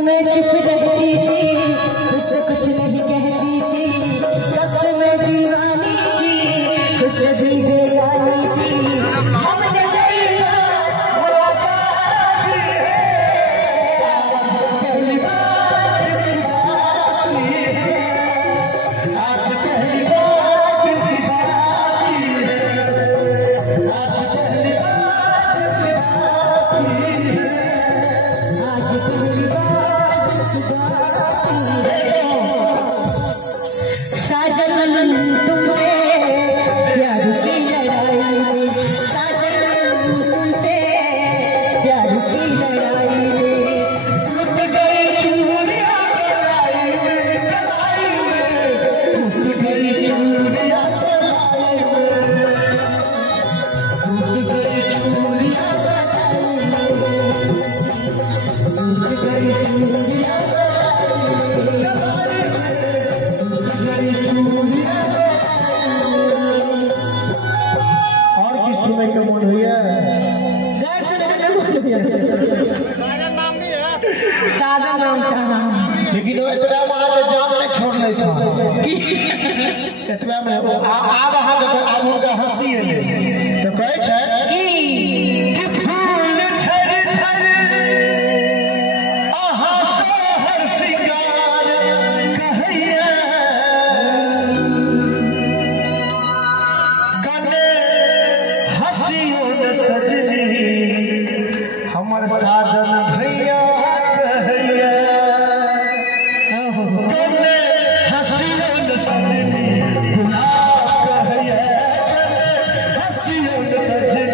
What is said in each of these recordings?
में चुप रहती थी, उससे कुछ नहीं कहती थी, कब से मैं दीवानी थी, उससे दिल बेगानी थी। हमने देखा वो आजादी है, आज पहली बार किसी बात है, आज पहली बार किसी बात है, आज पहली बार किसी बात है, आज पहली साजन तुमसे प्यार की लड़ाई में, साजन तुमसे प्यार की लड़ाई में, टूट गई चूड़ियां कलाई में, कलाई में, टूट गई चूड़ियां कलाई में, टूट गई चूड़ियां कलाई में, टूट गई चूड़ियां और किस समय का मूड हुई है? साजन नाम भी है, साजन नाम चाहा, लेकिन वो इतना मार जान नहीं छोड़ नहीं था, इतना में आब आब उनका हंसी है तो कहे छे कि फूल झर झर आहा सोहर सिंगार कहैया, सजनी हमर साजन भैया कहैया, कने हसियो न सजनी गुलाब कहैया, कने हसियो न सजनी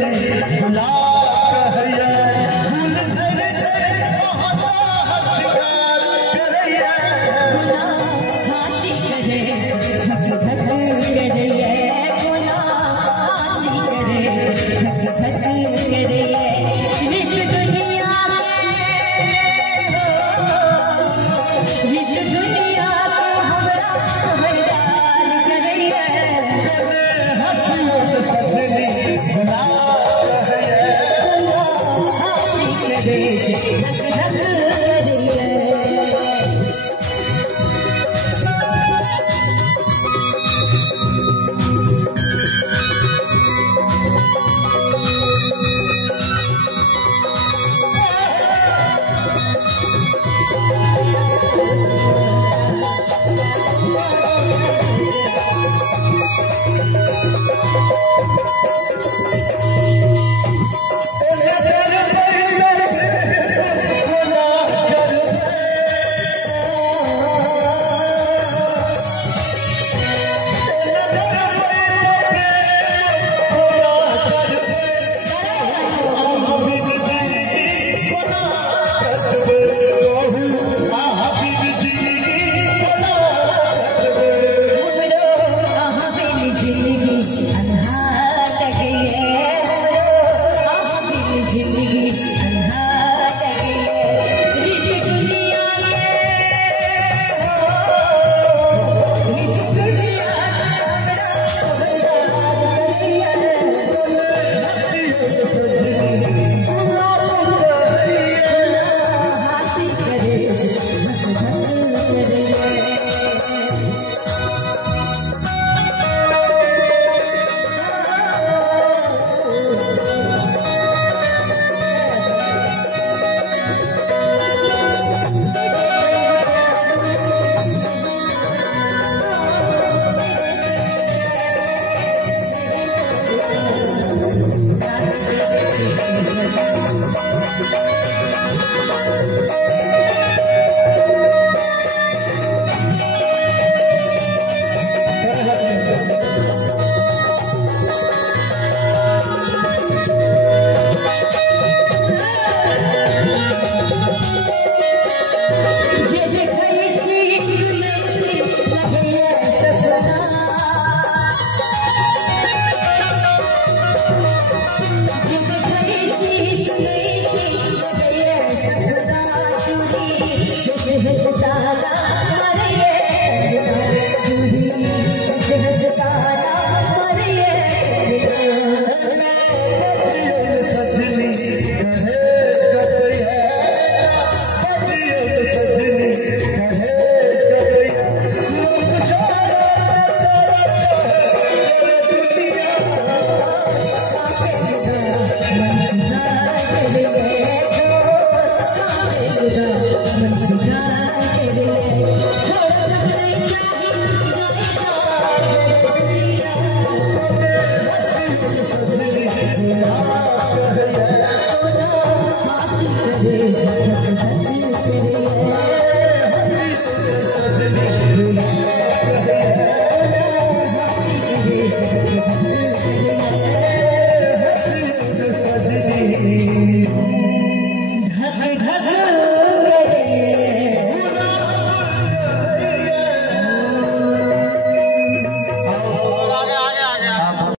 है